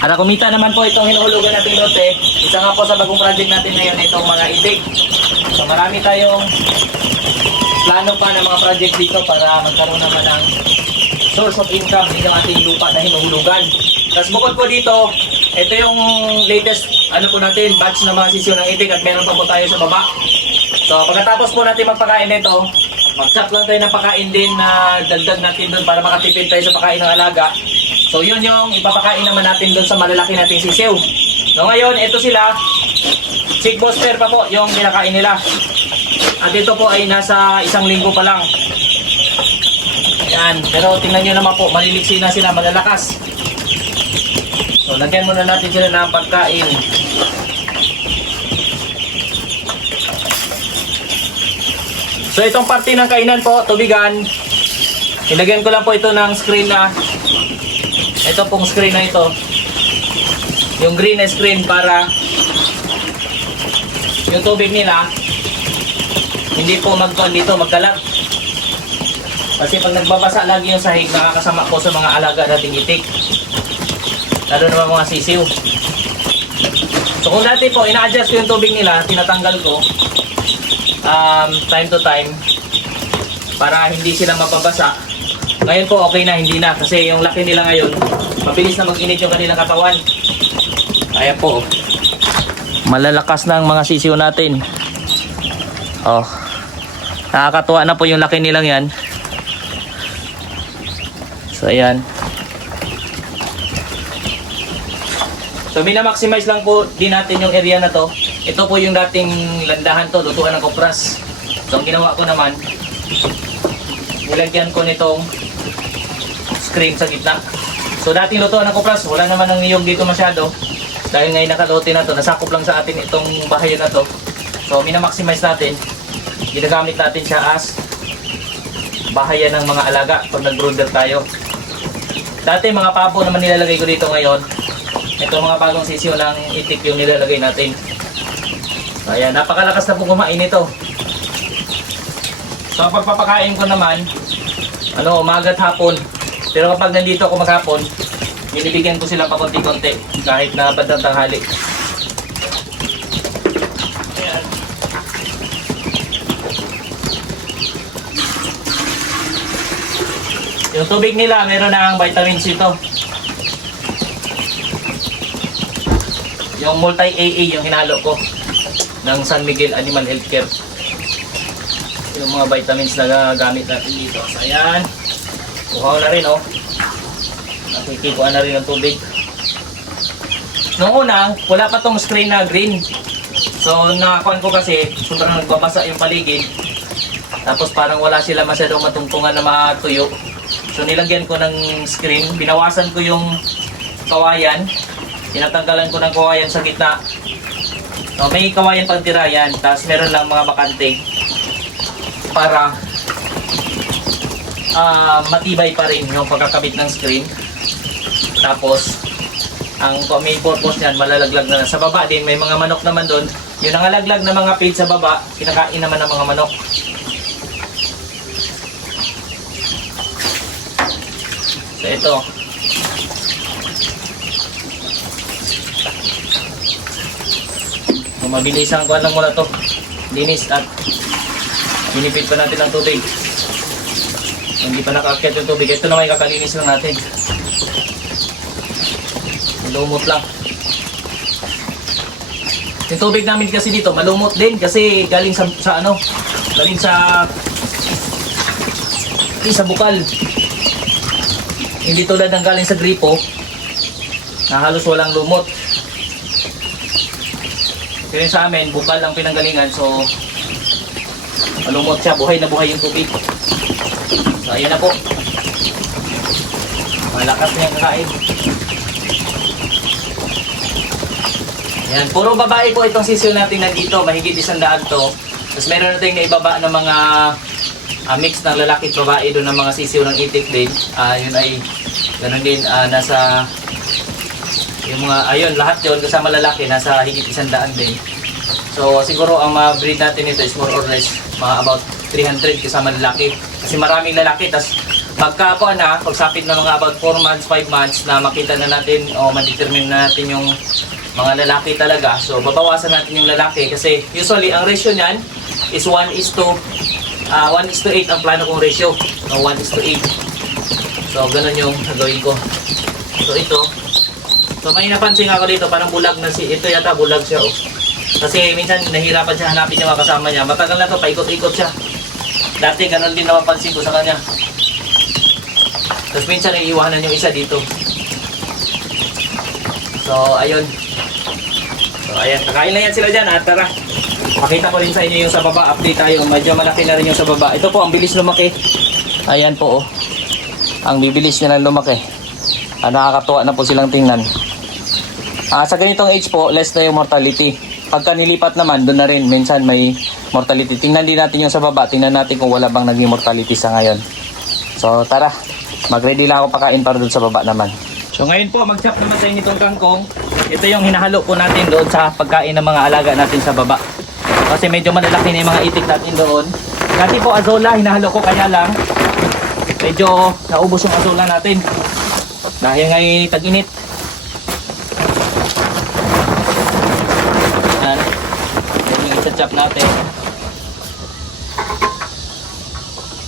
At kumita naman po itong hinuhulugan natin lote. Isa nga po sa bagong project natin ngayon itong mga itik. So marami tayong plano pa ng mga project dito para magkaroon naman ng source of income dito ating lupa na hinuhulugan. Tapos bukod po dito, ito yung latest po natin, batch ng mga sisiyo ng itik at meron pa po tayo sa baba. So pagkatapos po natin magpakain nito, mag-chop lang tayo ng pakain din na dagdag natin doon para makatipid tayo sa pakain ng alaga. So yun yung ipapakain naman natin doon sa malalaki nating sisiw. So ngayon, ito sila, chick booster pa po yung kinakain nila. At ito po ay nasa 1 linggo pa lang. Yan, pero tingnan nyo naman po, maliliksi na sila, malalakas. So lagyan muna natin sila ng pagkain. So itong parte ng kainan po, tubigan. Ilagyan ko lang po ito ng screen na ito pong screen na ito, yung green na screen para yung tubig nila hindi po magkalat. Kasi pag nagbabasa lagi yung sahig, nakakasama po sa mga alaga nating itik, lalo naman mga sisiw. So kung dati po ina-adjust ko yung tubig nila, tinatanggal ko time to time para hindi sila mapabasa. Ngayon po okay na, hindi na, kasi yung laki nila ngayon mabilis na mag-init yung kanilang katawan. Ayan po, malalakas na ang mga sisiw natin. Oh, nakakatuwa na po yung laki nilang yan. So ayan, so minamaximize lang po din natin yung area na to. Ito po yung dating landahan to, lutuan ng kopras. So ang ginawa ko naman, nilagyan ko nitong screen sa gitna. So dating lutuan ng kopras, wala naman ng niyog dito masyado. Dahil ngayon nakalote na to, nasakop lang sa atin itong bahayan na to. So minamaximize natin, ginagamit natin siya as bahayan ng mga alaga pag nag-brooder tayo. Dati mga pabo naman nilalagay ko dito, ngayon ito mga bagong sisiyo ng itik yung nilalagay natin. So ayan, napakalakas na po kumain ito. So ang pagpapakain ko naman, umaga at hapon. Pero kapag nandito ako maghapon, binibigyan ko sila pa konti-konti kahit na bandang tanghali. Ayan. Yung tubig nila, meron na ang vitamins ito. Yung multi-AA yung hinalo ko ng San Miguel Animal Healthcare. Yung mga vitamins na gamit natin dito. So ayan, kuha na rin nakikikuha na rin ang tubig. Noong una, wala pa tong screen na green. So nakakuan ko kasi sobrang nagbabasa yung paligid. Tapos parang wala sila masyadong matungtungan na matuyo. So nilagyan ko ng screen, binawasan ko yung kawayan. Tinatanggalan ko ng kawayan sa gitna. So may kawayan pang tira yan, tapos meron lang mga bakante para matibay pa rin yung pagkakabit ng screen. Tapos ang main purpose niyan, malalaglag na sa baba din. May mga manok naman doon. Yung nangalaglag na mga feed sa baba, kinakain naman ng mga manok. So ito, mabilis ang kuha lang muna to, linis at binipit pa natin ang tubig. Hindi pa nakaakyat yung tubig. Ito naman yung kakalinis lang natin. Malumot lang. Yung tubig namin kasi dito malumot din kasi galing sa galing sa bukal. Hindi tulad ng galing sa gripo na halos walang lumot. Pero sa amin, bukal ang pinanggalingan, so malumot siya, buhay na buhay yung tubig. So ayan na po, malakas na yung kakain. Ayan, puro babae po itong sisiyo natin nandito, mahigit 100 to. Tapos meron natin na ibaba ng mga mix ng lalaki at babae doon ng mga sisiyo ng itik din. Yun ay ganoon din, nasa yung mga, ayun, lahat yun kasama lalaki, nasa higit 100 din. So siguro ang breed natin ito is more or less mga about 300 kasama lalaki. Kasi maraming lalaki, tas magkakuan na, pagsapit na mga about 4 months, 5 months na makita na natin o ma-determine na natin yung mga lalaki talaga. So babawasan natin yung lalaki kasi usually ang ratio niyan is 1:8 ang plano kong ratio. No, 1:8. So ganun yung gagawin ko. So ito. So may napansin ako dito, parang bulag na ito yata bulag siya oh. Kasi minsan nahirapan siya hanapin yung mga kasama niya. Matagal na to, paikot-ikot siya. Dati ganun din napansin ko sa kanya. Tapos minsan iiwanan yung isa dito. So ayun. So ayan, kakain na yan sila dyan at tara. Makita ko rin sa inyo yung sa baba, update tayo. Medyo malaki na rin yung sa baba. Ito po, ang bilis lumaki. Ayan po oh. Ang bibilis nila lumaki. Nakakatuwa na po silang tingnan. Sa ganitong age po, less na yung mortality. Pagka nilipat naman, doon na rin minsan may mortality. Tingnan din natin yung sa baba. Tingnan natin kung wala bang naging mortality sa ngayon. So tara, mag-ready lang ako pakain para doon sa baba naman. So ngayon po, mag-chop naman tayo nitong kangkong. Ito yung hinahalo po natin doon sa pagkain ng mga alaga natin sa baba. Kasi medyo malalaki na yung mga itik natin doon. Dati po azola, hinahalo ko kaya lang medyo naubos yung azola natin. Dahil ngayon tag-init. Yan. Yan yung isa-chop natin.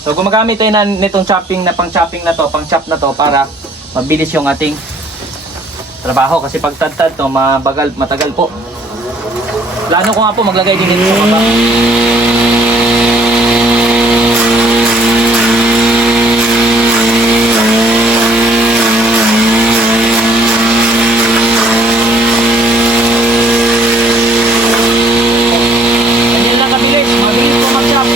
So gumagamit tayo na nitong chopping na pang-chopping na to, pang-chop na to para mabilis yung ating trabaho kasi pag tad-tad to matagal po. Plano ko nga po maglagay din dito sa baba. Ganyan lang kabilis, mabilis po mag-chop.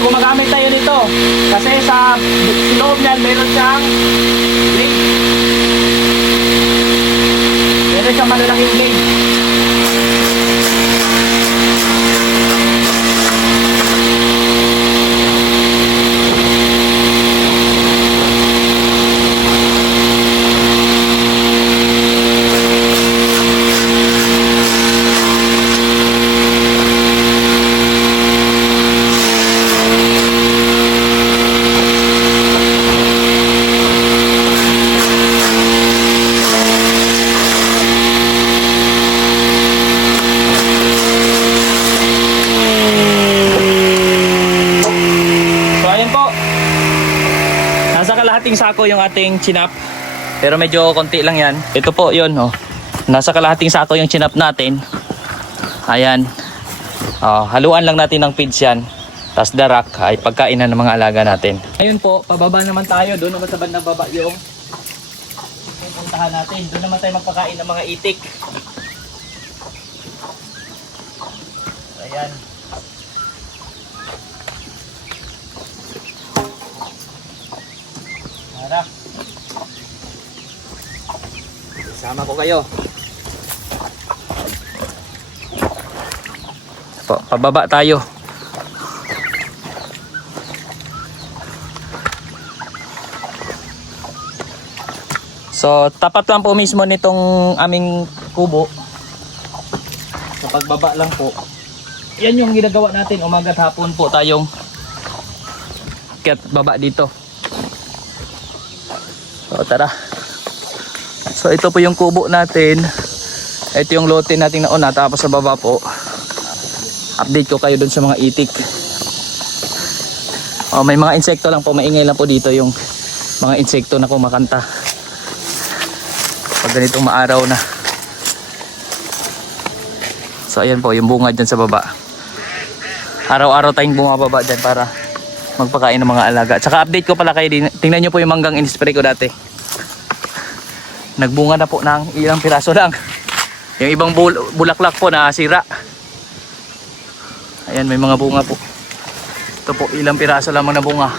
Gumagamit tayo nito kasi sa loob niyan meron siyang blade. Meron siyang malalaking blade. Kalahating sako yung ating chinap, pero medyo konti lang yan. Ito po yun oh. Nasa kalahating sako yung chinap natin. Ayan, haluan lang natin ng feeds yan, tas darak ay pagkainan ng mga alaga natin. Ngayon po, pababa naman tayo. Doon naman sa bandang baba yung pupuntahan natin. Doon naman tayo magpakain ng mga itik. Ayan. Sama ko kayo. Pababa tayo. So tapat lang po mismo nitong aming kubo. Sa pagbaba lang po. Yan yung ginagawa natin umaga at hapon po tayong baba dito. So tara. So ito po yung kubo natin. Ito yung lote natin nauna. Tapos sa baba po, update ko kayo dun sa mga itik. May mga insekto lang po. Maingay lang po dito yung mga insekto na kumakanta pag ganitong maaraw na. So ayan po yung bunga dyan sa baba. Araw-araw tayong bumababa dyan para magpakain ng mga alaga. At saka update ko pala kayo din. Tingnan nyo po yung manggang in-spray ko dati. Nagbunga na po ng ilang piraso lang. Yung ibang bulaklak po na sira. Ayan, may mga bunga po. Ito po, ilang piraso lamang na bunga.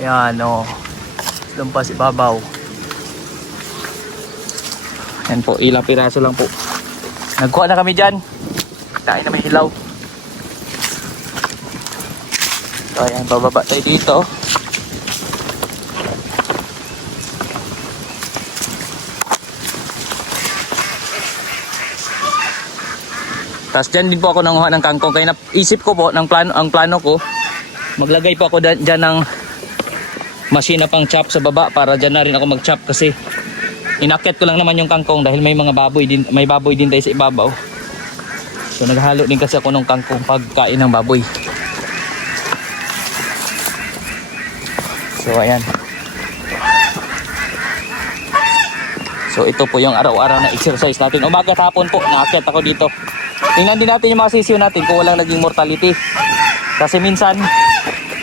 Ayan, o. Lumpas ibabaw. Yan po, ilang piraso lang po. Nagkuha na kami dyan. Kain na may hilaw. So ayan, bababa tayo dito. Tapos dyan din po ako nanguha ng kangkong. Kaya naisip ko po, ang plano ko, maglagay po ako dyan ng masina pang chop sa baba para dyan na rin ako mag-chop kasi inakyat ko lang naman yung kangkong dahil may mga baboy din, may baboy din tayo sa ibabaw. So naghalo din kasi ako ng kangkong pagkain ng baboy. So ayan. So ito po yung araw-araw na exercise natin. Umaga at hapon po, naakyat ako dito. Tingnan din natin yung mga sisiyo natin kung walang naging mortality. Kasi minsan,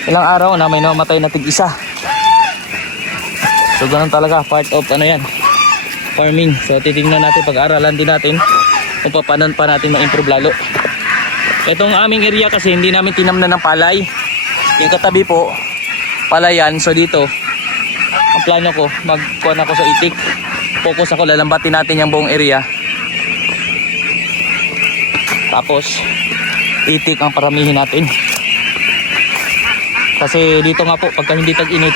ilang araw na may namatay na tig-isa. So ganun talaga, part of ano yan, farming. So titingnan natin, pag-aralan din natin kung paano pa natin ma-improve lalo. Itong aming area kasi hindi namin tinamnan ng palay. Yung katabi po, palayan. So dito, ang plano ko, magkuhan ako sa itik. Focus ako, lalambatin natin yung buong area. Tapos, itik ang paramihin natin. Kasi dito nga po, pagka hindi tag-init,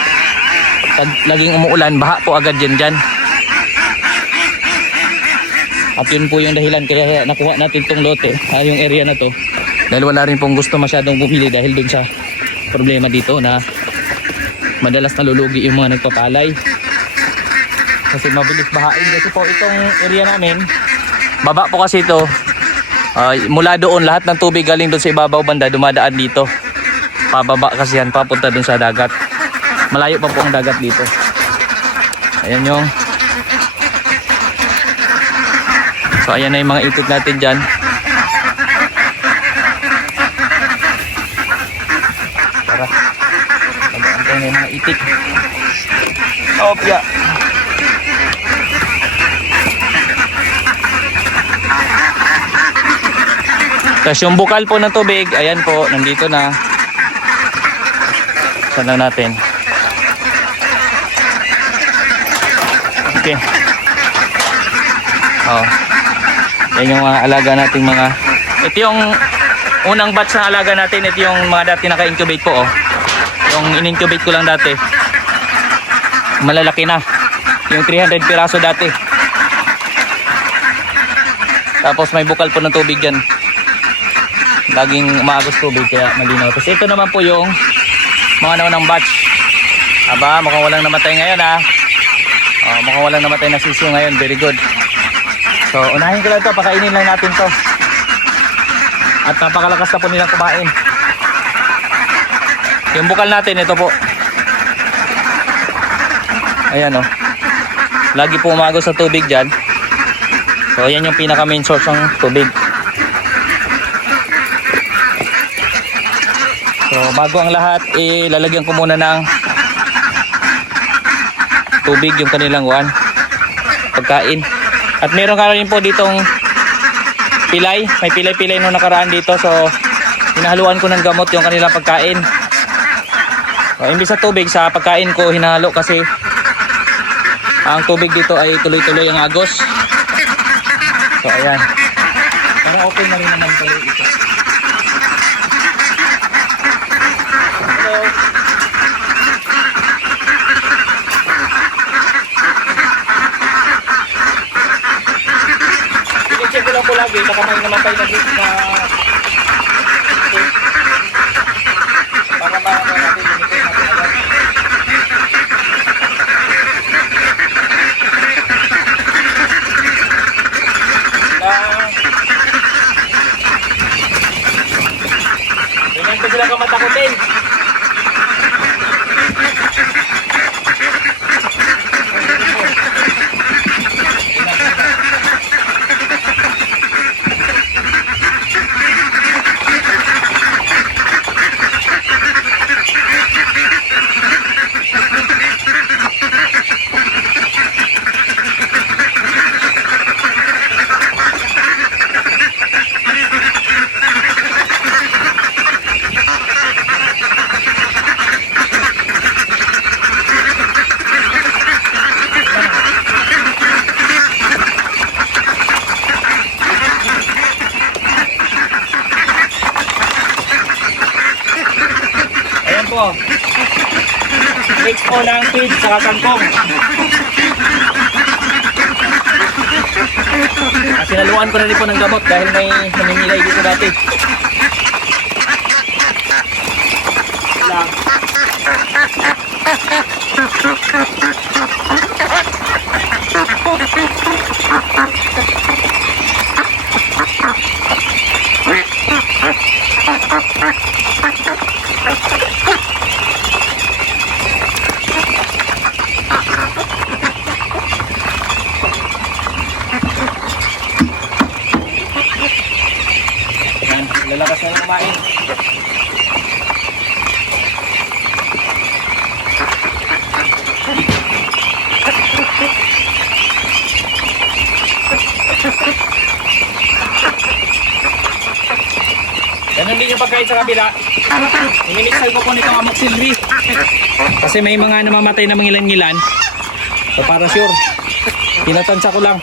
pag laging umuulan, baha po agad dyan. At yun po yung dahilan kaya nakuha natin tong lote, yung area na to. Dahil wala rin pong gusto masyadong bumili dahil dun sa problema dito na madalas nalulugi yung mga nagpapalay. Kasi mabilis bahain. Kasi po itong area namin, baba po kasi ito. Mula doon, lahat ng tubig galing doon sa ibabaw banda, dumadaan dito. Pababa kasi yan, papunta doon sa dagat. Malayo pa po ang dagat dito. Ayan yung. So ayan na yung mga itik natin dyan. Tara. Tagaan na yung mga itik. Opya. Tapos yung bukal po ng tubig, ayan po, nandito na. Saan lang natin. Okay. Oh. Yan yung mga alaga nating mga. Ito yung unang batch ng alaga natin. Ito yung mga dati naka-incubate po. Oh. Yung in-incubate ko lang dati. Malalaki na. Yung 300 piraso dati. Tapos may bukal po ng tubig dyan. Laging umaagos tubig kaya malinaw. Tapos ito naman po yung mga naunang batch. Aba, mukhang walang namatay ngayon ha. Mukhang walang namatay na sisiyo ngayon. Very good. So, unahin ko lang ito. Pakainin lang natin to. At napakalakas na po nilang kumain. Yung bukal natin, ito po. Ayan o. Lagi po umagos sa tubig dyan. So, ayan yung pinaka main source ng tubig. So, bago ang lahat, lalagyan ko muna ng tubig yung kanilang pagkain. At meron ka rin po ditong pilay. May pilay-pilay nung nakaraan dito. So, hinahaluan ko ng gamot yung kanilang pagkain. So, imbis sa tubig, sa pagkain ko hinahalo kasi ang tubig dito ay tuloy-tuloy ang agos. So, ayan. Parang okay na rin naman tuloy ito. Check ko lang po lagi, baka may namatay na dito na para makakaya natin dito natin agad. Ganyan ko sila kamatakutin. po. Mix po ng feed sa kangkong. Sinaluan ko na rin po ng gamot dahil may namimilay dito dati. Lang. Lalakas na yung kumain. Ganun din yung pagkain sa kabila. Inimixal ko po nitong amoxicillin. Kasi may mga namamatay na mangilan-ngilan. So para sure, tinatansya ko lang.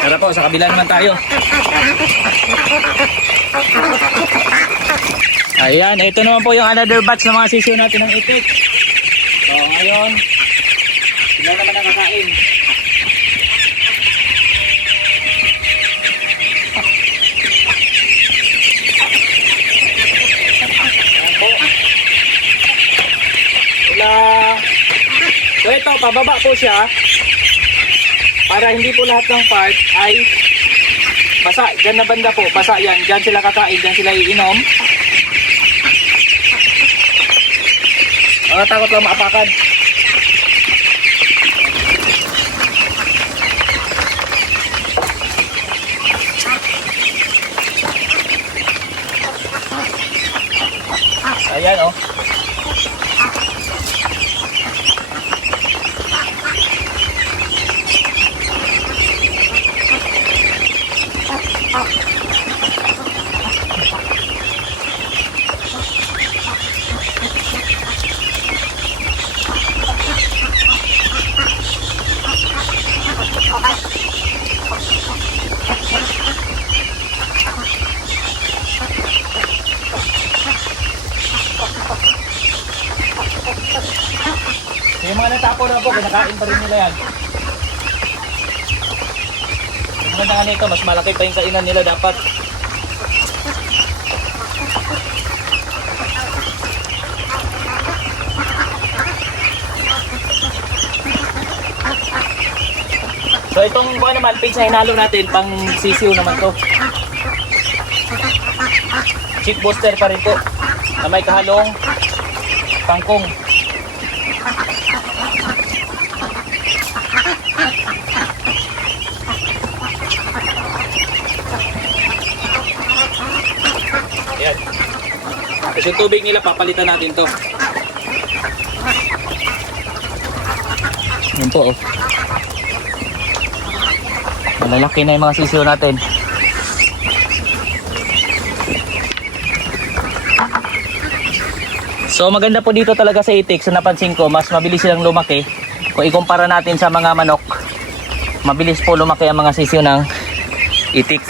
Tara po, sa kabila naman tayo. Ayan, ito naman po yung another batch ng mga sisiyo natin ng itik. So ngayon, sila naman nakakain. Ayan po. So ito, pababa po siya. Para hindi po lahat ng part ay basa. Diyan na banda po, basa yan. Diyan sila kakain, diyan sila iinom. Takot lang maapakan. Ayan oh. Yung mga natapo na po, kinakain pa rin nila yan. Yung maganda nga nito, mas malaki pa yung kainan nila dapat. So itong buwan naman, page na hinalo natin, pang sisiw naman to. Cheat booster pa rin po, na may kahalong kangkong. Ayan. Tapos yung tubig nila, papalitan natin to. Ayan po oh. Malalaki na yung mga sisiyo natin. So maganda po dito talaga sa itik. So napansin ko, mas mabilis silang lumaki. Kung ikumpara natin sa mga manok, mabilis po lumaki ang mga sisiyo ng itik.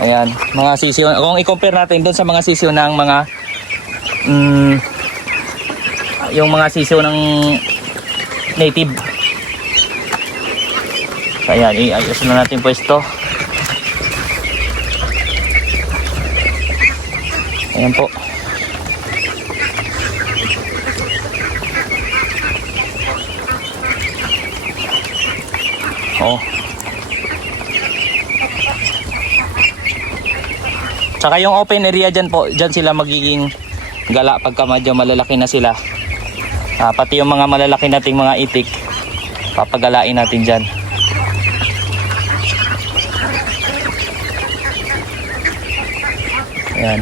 Ayan, mga sisiyo. Kung i-compare natin doon sa mga sisiyo ng mga yung mga sisiyo ng native. Ayan, iayos na natin pwesto. Ayan po. Oh. Tsaka yung open area dyan po, dyan sila magiging gala pagka medyo malalaki na sila. Pati yung mga malalaki nating mga itik, papagalain natin dyan. Ayan.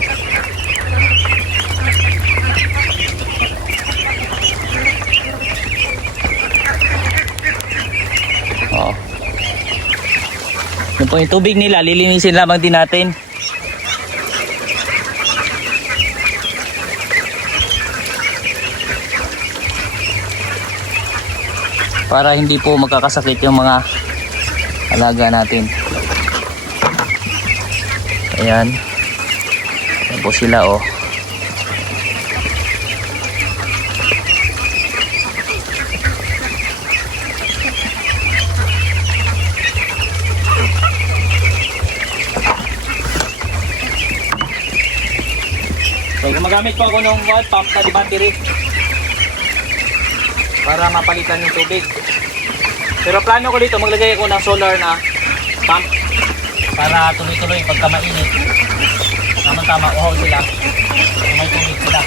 Yan po yung tubig nila, lilinisin lamang din natin. Para hindi po magkakasakit yung mga alaga natin. Ayan. Ayan po sila oh. So gumagamit po ako ng pump na battery para mapalitan yung tubig. Pero plano ko dito maglagay ako ng solar na pump para tuloy-tuloy pagka mainit. Tama-tama uhaw sila. May tubig sila.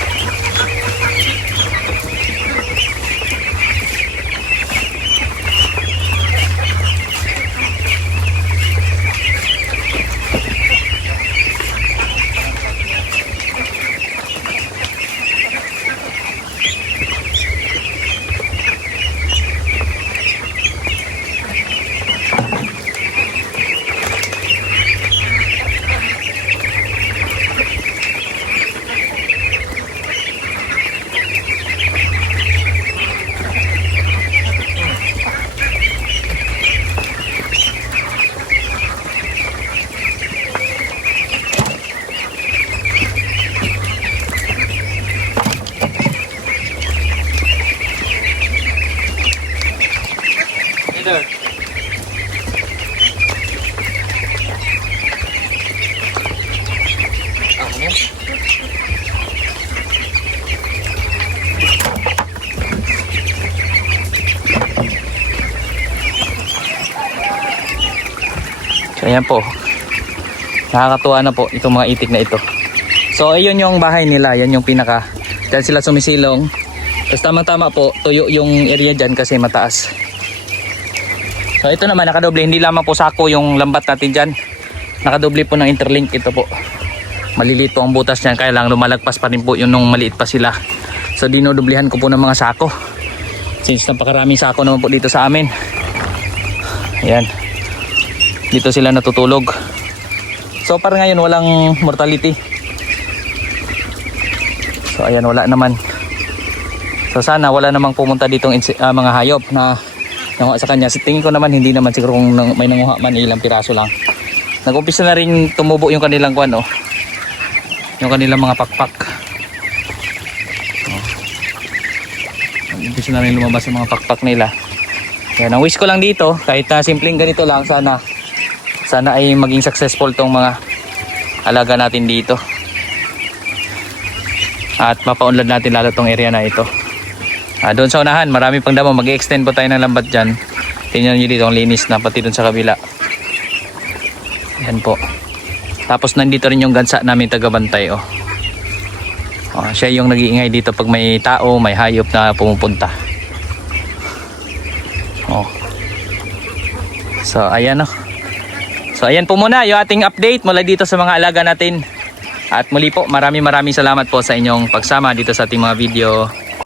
Either. Ano? So ayan po. Nakakatuwa na po itong mga itik na ito. So ayun yung bahay nila, yan yung pinaka. Dahil sila sumisilong. Tapos tamang-tama po, tuyo yung area dyan kasi mataas. So ito naman nakadoble, hindi lamang po sako yung lambat natin dyan. Nakadoble po ng interlink ito po. Maliliit po ang butas dyan, kaya lang lumalagpas pa rin po yung nung maliit pa sila. So dinodoblihan ko po ng mga sako. Since napakaraming sako naman po dito sa amin. Ayan. Dito sila natutulog. So para ngayon walang mortality. So ayan, wala naman. So sana wala namang pumunta ditong mga hayop na nanguha sa kanya. Sa tingin ko naman hindi naman siguro kung may nanguha man, ilang piraso lang. Nag-umpisa na rin tumubo yung kanilang kwan, oh. Yung kanilang mga pakpak. Oh. Nag-umpisa na rin lumabas yung mga pakpak nila. Yan, ang wish ko lang dito, kahit na simpleng ganito lang, sana ay maging successful tong mga alaga natin dito. At mapaunlad natin lalo tong area na ito. Doon sa unahan, marami pang damo. Mag-extend po tayo ng lambat dyan. Tingnan nyo dito, ang linis na pati doon sa kabila. Yan po. Tapos nandito rin yung gansa namin tagabantay. Oh. Siya yung nag-iingay dito pag may tao, may hayop na pumupunta. Oh. So ayan oh. So ayan po muna yung ating update mula dito sa mga alaga natin. At muli po, maraming salamat po sa inyong pagsama dito sa ating mga video.